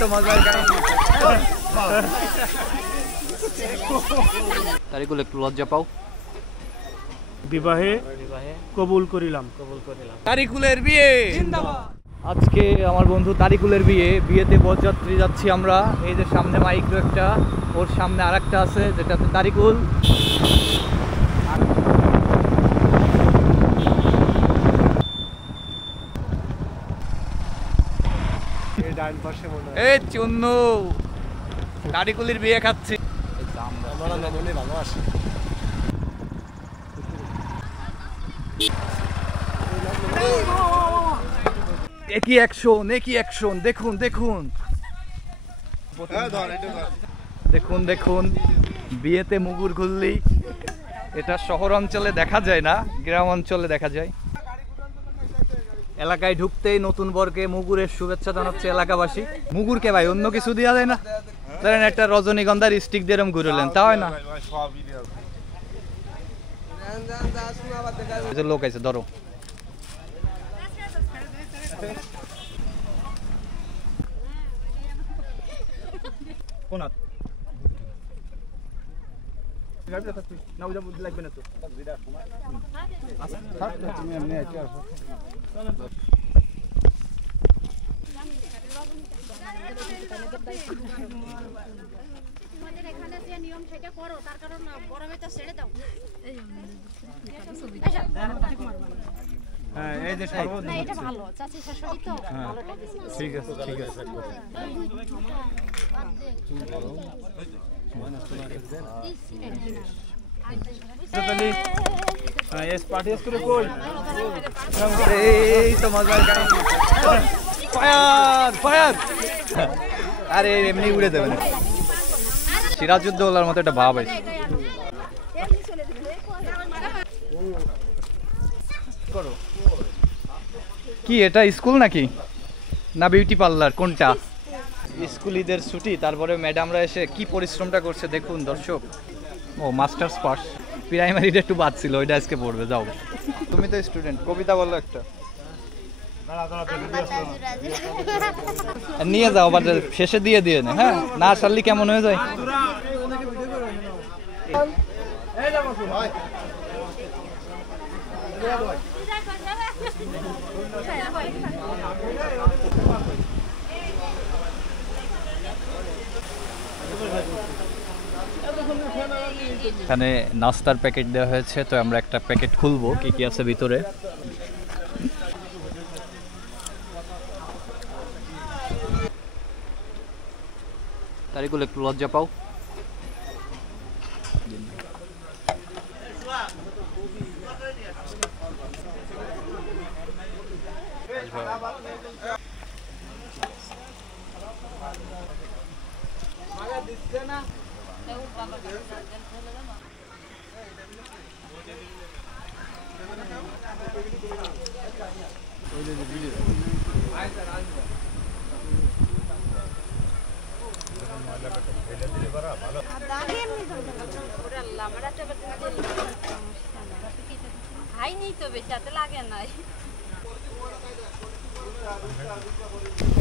তো মজার কাহিনী। তারিকুল একটু লজ্জা পাও। বিবাহে কবুল করিলাম। তারিকুলের বিয়ে জিন্দাবাদ। আজকে আমার বন্ধু তারিকুলের বিয়েতে বরযাত্রী যাচ্ছি আমরা। এই যে সামনে মাইক্রো একটা, ওর সামনে আরেকটা আছে যেটাতে তারিকুল। এই চুন্নু তারিকুলের বিয়ে খাচ্ছি। একই অ্যাকশন দেখুন দেখুন দেখুন দেখুন বিয়েতে মুগুর ঘুরলি। এটা শহর অঞ্চলে দেখা যায় না, গ্রাম অঞ্চলে দেখা যায়। এলাকায় ঢুকতেই নতুন বরকে মুগুরের শুভেচ্ছা জানাচ্ছে এলাকাবাসী। মুগুরকে ভাই অন্য কিছু দেওয়া যায় না? ধরেন একটা রজনীগন্ধার স্টিক দিয়ে এরকম ঘুরলেন, তা হয় না? লোক আছে ধরো। লাগবে না তো এখানে যে নিয়ম সেটা করো, তার কারণ গরমে তো ছেড়ে দাও। হ্যাঁ এই যে শরবত না এটা ভালো চাচি শাশুড়ি তো ভালোটা দিছি। ঠিক আছে ঠিক আছে। এস পার্টি করে কই এই তো মজার কাহিনী। ফায়ার ফায়ার, আরে এমনি উড়ে দেবেন। সিরাজউদ্দৌলার মতো একটা ভাব আছে। কি এটা স্কুল নাকি না বিউটি পার্লার কোনটা? স্কুলিদের ছুটি, তারপরে ম্যাডামরা এসে কি পরিশ্রমটা করছে দেখুন দর্শক। ও মাস্টার্স পাস, প্রাইমারিটা একটু বাদ ছিল, ওইটা আজকে পড়বে। যাও তুমি তো স্টুডেন্ট, কবিতা বলো একটা নিয়ে যাও, আবার শেষে দিয়ে দিয়ে না। হ্যাঁ না সারলি কেমন হয়ে যায়। এখানে নাস্তার প্যাকেট দেওয়া হয়েছে, তো আমরা একটা প্যাকেট খুলবো কি কি আছে ভিতরে। তারিকুল একটু লজ্জা পাও।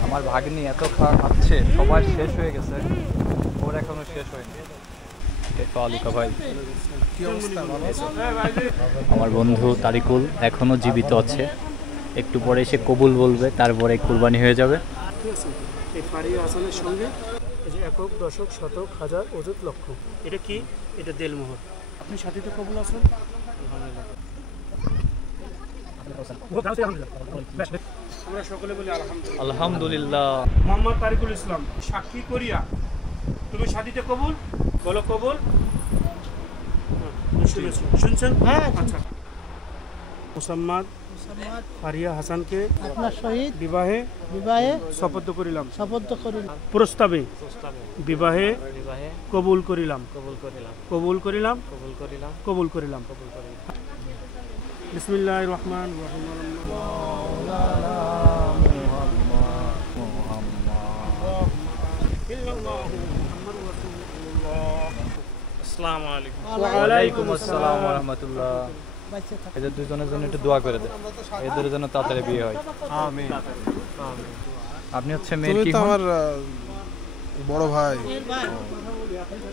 আমার ভাগ্নি এত খাওয়া খাচ্ছে, সবার শেষ হয়ে গেছে, ওর এখনো শেষ হয়নি। ভাই আমার বন্ধু তারিকুল এখনো জীবিত আছে, একটু পরে এসে কবুল বলবে, তারপরে কুরবানি হয়ে যাবে। এই ফারিয়া হাসানের সঙ্গে এই যে একক দশক শতক হাজার অযুত লক্ষ, এটা কি? এটা দেলমোহর। আপনি সাথীতে কবুল আছেন? আমরা সকলে বলি আলহামদুলিল্লাহ। আলহামদুলিল্লাহ। মোহাম্মদ তারিকুল ইসলাম সাক্ষী করিয়া তুমি সাথীতে কবুল বলো। কবুল শুনছেন? হ্যাঁ আচ্ছা। মোসাম্মদ ফারিয়া হাসানকে আপনার সহিত বিবাহে শপথ করিলাম। প্রস্তাবে বিবাহে কবুল করিলাম। বিসমিল্লাহির রহমানির রহিম। আসসালামু আলাইকুম। ওয়া আলাইকুম আসসালাম ওয়া রাহমাতুল্লাহ। এদের দুজনের জন্য একটু দোয়া করে দেন, এদের জন্য তাড়াতাড়ি বিয়ে হয়। আমিন। আপনি হচ্ছে মেয়ের কি? আমার বড় ভাই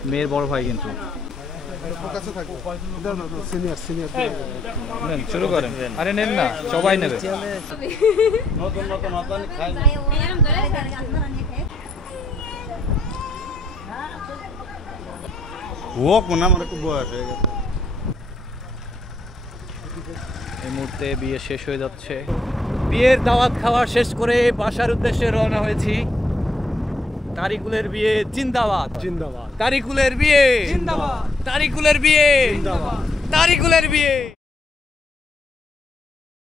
মেয়ের বড় ভাই কিন্তু। সিনিয়র সিনিয়র নেন শুরু করেন। আরে নেন না, সবাই নেবে। হোক না, আমার একটু বয়স হয়ে গেছে। এই মুহূর্তে বিয়ে শেষ হয়ে যাচ্ছে। বিয়ের দাওয়াত খাওয়া শেষ করে বাসার উদ্দেশ্যে রওনা হয়েছি। তারিকুলের বিয়ে জিন্দাবাদ, জিন্দাবাদ, তারিকুলের বিয়ে জিন্দাবাদ, তারিকুলের বিয়ে জিন্দাবাদ, তারিকুলের বিয়ে।